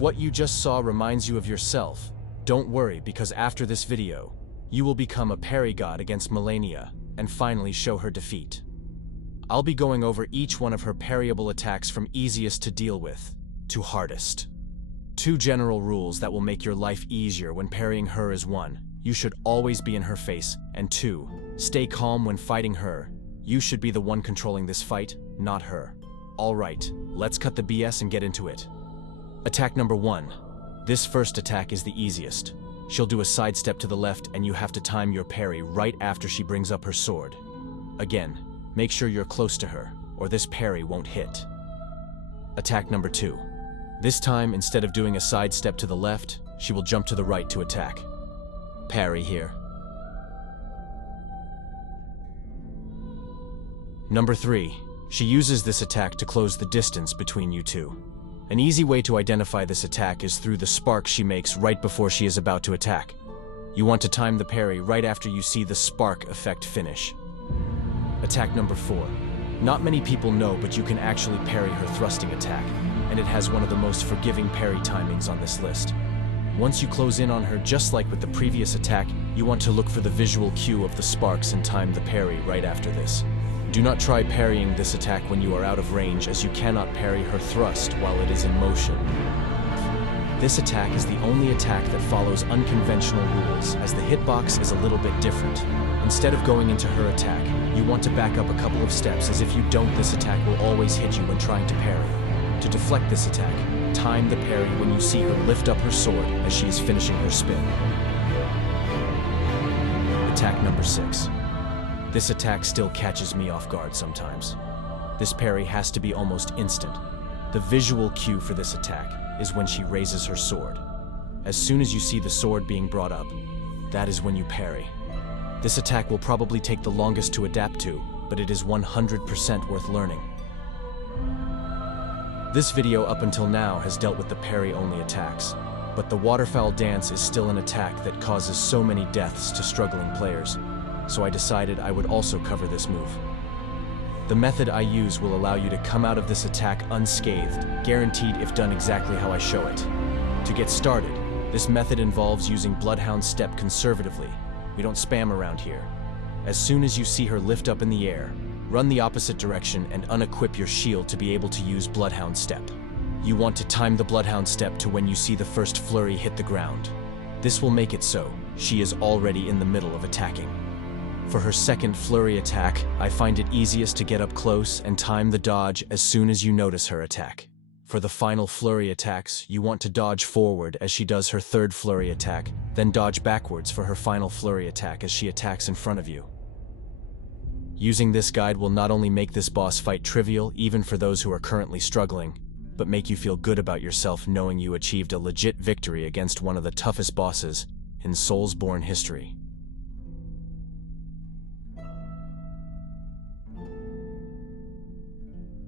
If what you just saw reminds you of yourself, don't worry, because after this video, you will become a parry god against Malenia and finally show her defeat. I'll be going over each one of her parryable attacks from easiest to deal with to hardest. 2 general rules that will make your life easier when parrying her is 1. You should always be in her face, and 2. Stay calm when fighting her. You should be the one controlling this fight, not her. Alright, let's cut the BS and get into it. Attack number 1. This first attack is the easiest. She'll do a sidestep to the left and you have to time your parry right after she brings up her sword. Again, make sure you're close to her, or this parry won't hit. Attack number 2. This time, instead of doing a sidestep to the left, she will jump to the right to attack. Parry here. Number 3. She uses this attack to close the distance between you two. An easy way to identify this attack is through the spark she makes right before she is about to attack. You want to time the parry right after you see the spark effect finish. Attack number 4. Not many people know, but you can actually parry her thrusting attack, and it has one of the most forgiving parry timings on this list. Once you close in on her, just like with the previous attack, you want to look for the visual cue of the sparks and time the parry right after this. Do not try parrying this attack when you are out of range, as you cannot parry her thrust while it is in motion. This attack is the only attack that follows unconventional rules, as the hitbox is a little bit different. Instead of going into her attack, you want to back up a couple of steps, as if you don't, this attack will always hit you when trying to parry. To deflect this attack, time the parry when you see her lift up her sword as she is finishing her spin. Attack number 6. This attack still catches me off guard sometimes. This parry has to be almost instant. The visual cue for this attack is when she raises her sword. As soon as you see the sword being brought up, that is when you parry. This attack will probably take the longest to adapt to, but it is 100% worth learning. This video up until now has dealt with the parry-only attacks, but the waterfowl dance is still an attack that causes so many deaths to struggling players, so I decided I would also cover this move. The method I use will allow you to come out of this attack unscathed, guaranteed if done exactly how I show it. To get started, this method involves using Bloodhound Step conservatively. We don't spam around here. As soon as you see her lift up in the air, run the opposite direction and unequip your shield to be able to use Bloodhound Step. You want to time the Bloodhound Step to when you see the first flurry hit the ground. This will make it so she is already in the middle of attacking. For her second flurry attack, I find it easiest to get up close and time the dodge as soon as you notice her attack. For the final flurry attacks, you want to dodge forward as she does her third flurry attack, then dodge backwards for her final flurry attack as she attacks in front of you. Using this guide will not only make this boss fight trivial, even for those who are currently struggling, but make you feel good about yourself knowing you achieved a legit victory against one of the toughest bosses in Soulsborne history.